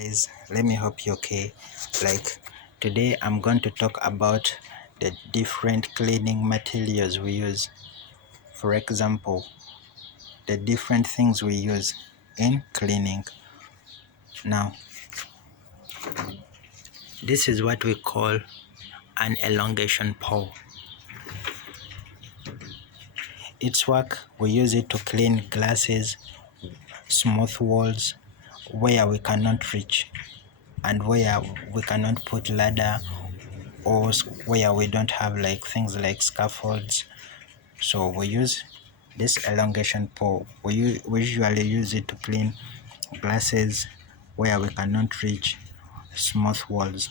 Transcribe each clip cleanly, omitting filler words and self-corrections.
Guys, let me hope you're okay. Today I'm going to talk about the different cleaning materials we use. For example, the different things we use in cleaning. Now, this is what we call an elongation pole. Its work, we use it to clean glasses, smooth walls where we cannot reach, and where we cannot put ladder, or where we don't have things like scaffolds. So we use this elongation pole. We usually use it to clean glasses where we cannot reach smooth walls.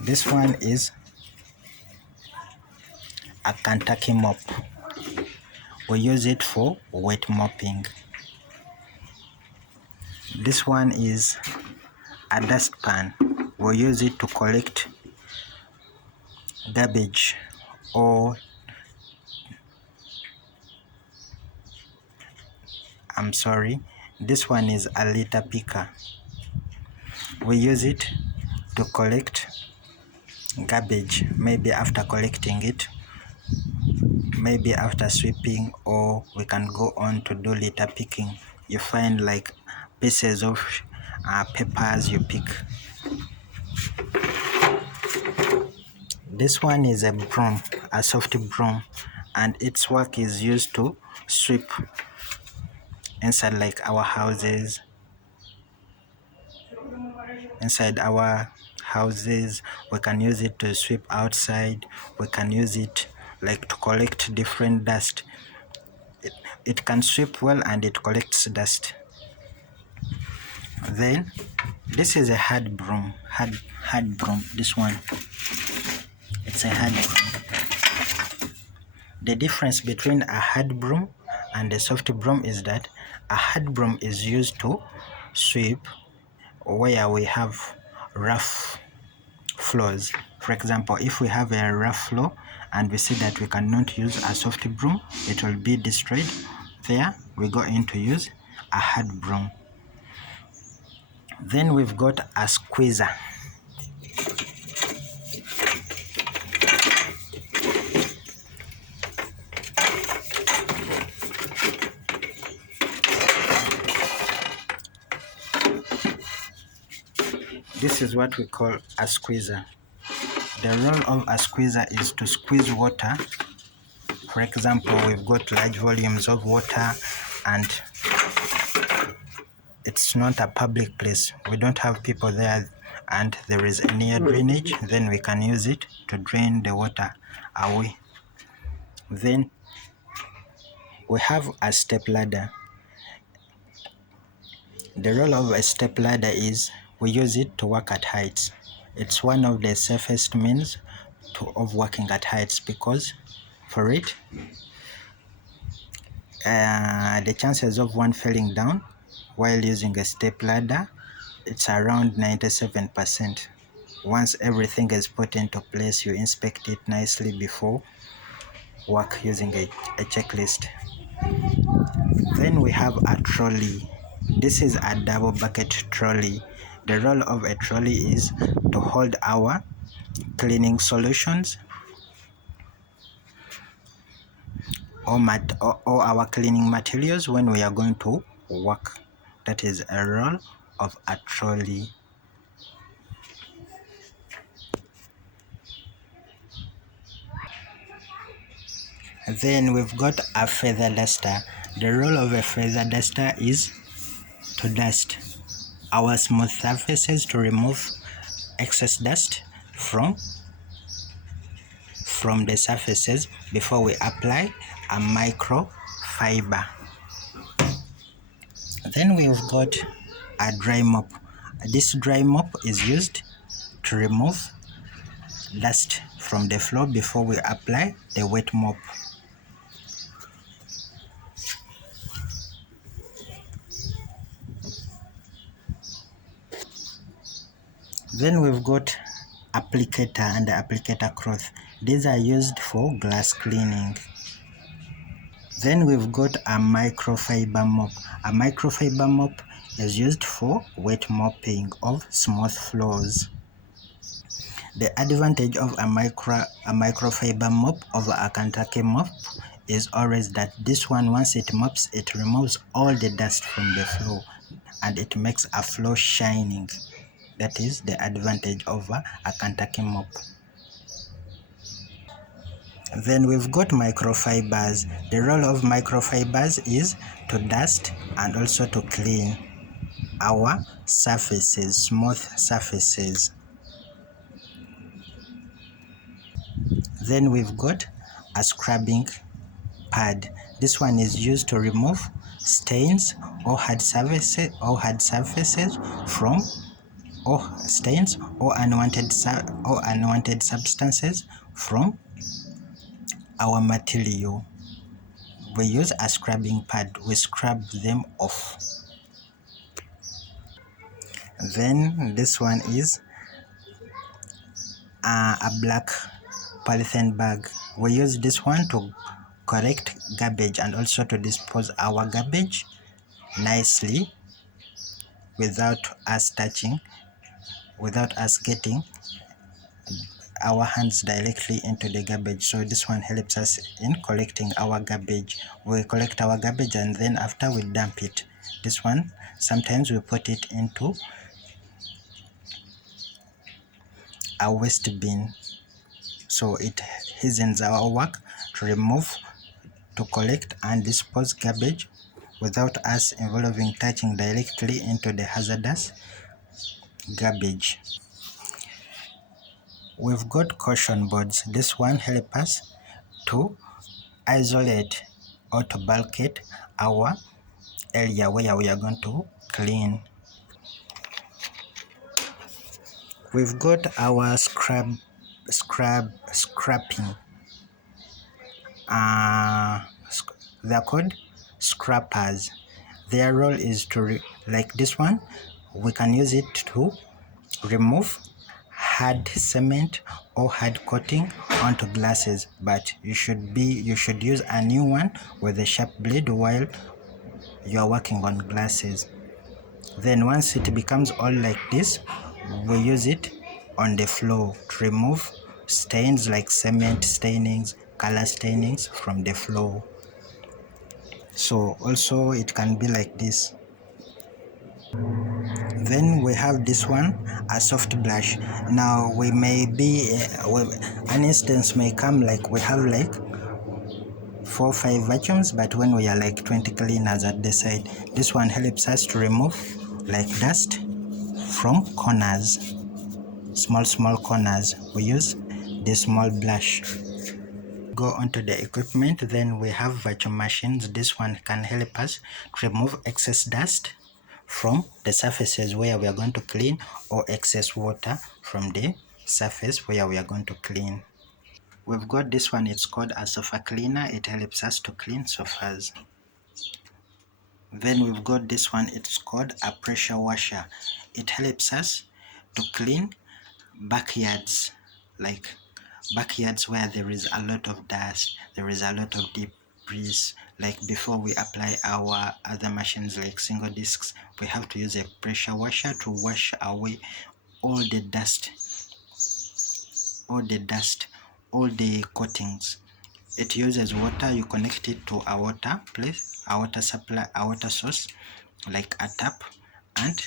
This one is a Kentucky mop. We use it for wet mopping. This one is a dustpan. We use it to collect garbage, or this one is a litter picker. We use it to collect garbage, maybe after collecting it, maybe after sweeping, or we can go on to do litter picking. You find pieces of papers you pick. This one is a broom, a soft broom, and its work is used to sweep inside our houses. Inside our houses, we can use it to sweep outside. We can use it to collect different dust. It can sweep well and it collects dust. Then this is a hard broom. This one, it's a hard broom. The difference between a hard broom and a soft broom is that a hard broom is used to sweep where we have rough floors. For example, if we have a rough floor and we see that we cannot use a soft broom, it will be destroyed. There we go in to use a hard broom. Then we've got a squeezer. This is what we call a squeezer. The role of a squeezer is to squeeze water. For example, we've got large volumes of water and it's not a public place. We don't have people there and there is a near drainage. Then we can use it to drain the water away. Then we have a step ladder. The role of a step ladder is we use it to work at heights. It's one of the safest means of working at heights, because for it, the chances of one falling down while using a step ladder, it's around 97%. Once everything is put into place, you inspect it nicely before work using a checklist. Then we have a trolley. This is a double bucket trolley. The role of a trolley is to hold our cleaning solutions or our cleaning materials when we are going to work. That is a role of a trolley. Then we've got a feather duster. The role of a feather duster is to dust our smooth surfaces, to remove excess dust from the surfaces before we apply a microfiber. Then we've got a dry mop. This dry mop is used to remove dust from the floor before we apply the wet mop. Then we've got applicator and the applicator cloth. These are used for glass cleaning. Then we've got a microfiber mop. A microfiber mop is used for wet mopping of smooth floors. The advantage of a microfiber mop over a Kentucky mop is always that this one, once it mops, it removes all the dust from the floor and it makes a floor shining. That is the advantage of a Kentucky mop. Then we've got microfibers. The role of microfibers is to dust and also to clean our surfaces, smooth surfaces. Then we've got a scrubbing pad. This one is used to remove stains or hard surfaces from or stains or unwanted substances from our material. We use a scrubbing pad. We scrub them off. Then this one is a black polythene bag. We use this one to collect garbage and also to dispose our garbage nicely without us getting our hands directly into the garbage. So this one helps us in collecting our garbage. We collect our garbage and then after we dump it. This one, sometimes we put it into a waste bin. So it hastens our work to remove, to collect and dispose garbage without us touching directly into the hazardous garbage. We've got caution boards. This one helps us to isolate or to bulkhead our area where we are going to clean. We've got our scrapping. They're called scrappers. Their role is to, like this one, we can use it to remove hard cement or hard coating onto glasses, but you should use a new one with a sharp blade while you are working on glasses. Then once it becomes all like this, we use it on the floor to remove stains like cement stainings, color stainings from the floor. So also it can be like this. Then we have this one, a soft brush. Now we may be an instance may come like we have like 4 or 5 vacuums, but when we are like 20 cleaners at the side, this one helps us to remove like dust from corners, small corners. We use this small brush. Go onto the equipment. Then we have vacuum machines. This one can help us to remove excess dust from the surfaces where we are going to clean, or excess water from the surface where we are going to clean. We've got this one, it's called a sofa cleaner. It helps us to clean sofas. Then we've got this one, it's called a pressure washer. It helps us to clean backyards, like backyards where there is a lot of dust, there is a lot of debris. Like before we apply our other machines like single discs, we have to use a pressure washer to wash away all the dust, all the coatings. It uses water. You connect it to a water place, a water supply, a water source like a tap, and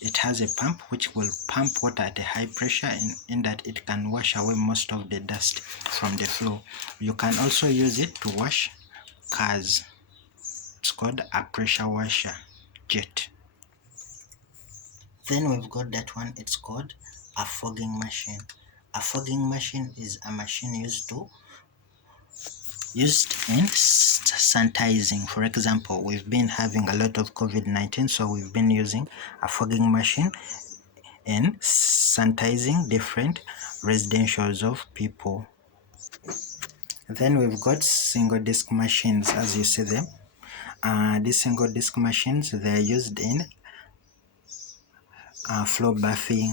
it has a pump which will pump water at a high pressure in that it can wash away most of the dust from the floor. You can also use it to wash cars. It's called a pressure washer jet. Then we've got that one, it's called a fogging machine. A fogging machine is a machine used in sanitizing. For example, we've been having a lot of COVID-19, so we've been using a fogging machine in sanitizing different residentials of people. Then we've got single disc machines, as you see them. These single disc machines, they're used in floor buffing,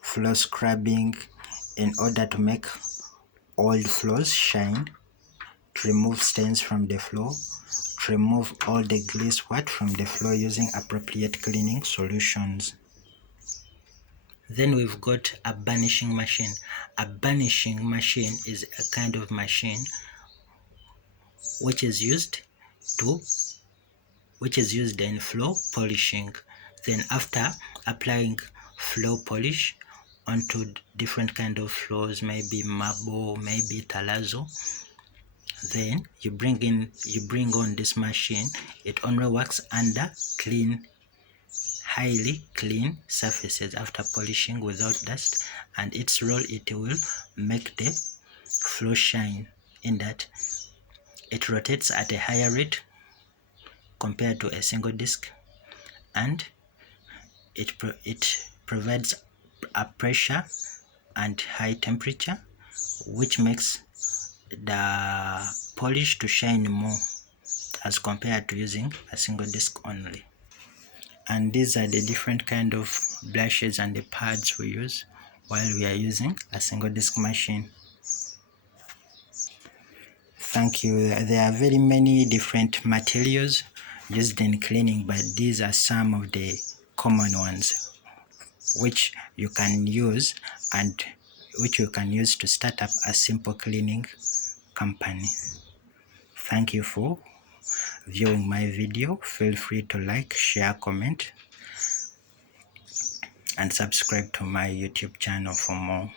floor scrubbing, in order to make old floors shine, to remove stains from the floor, to remove all the grease from the floor using appropriate cleaning solutions. Then we've got a burnishing machine. A burnishing machine is a kind of machine which is used in floor polishing. Then after applying floor polish onto different kind of floors, maybe marble, maybe terrazzo, then you bring on this machine. It only works under highly clean surfaces after polishing without dust, and its role, it will make the floor shine in that it rotates at a higher rate compared to a single disc, and it provides a pressure and high temperature, which makes the polish to shine more as compared to using a single disc only. And these are the different kind of brushes and the pads we use while we are using a single disc machine. Thank you. There are very many different materials used in cleaning, but these are some of the common ones which you can use to start up a simple cleaning company. Thank you for viewing my video. Feel free to like, share, comment, and subscribe to my YouTube channel for more.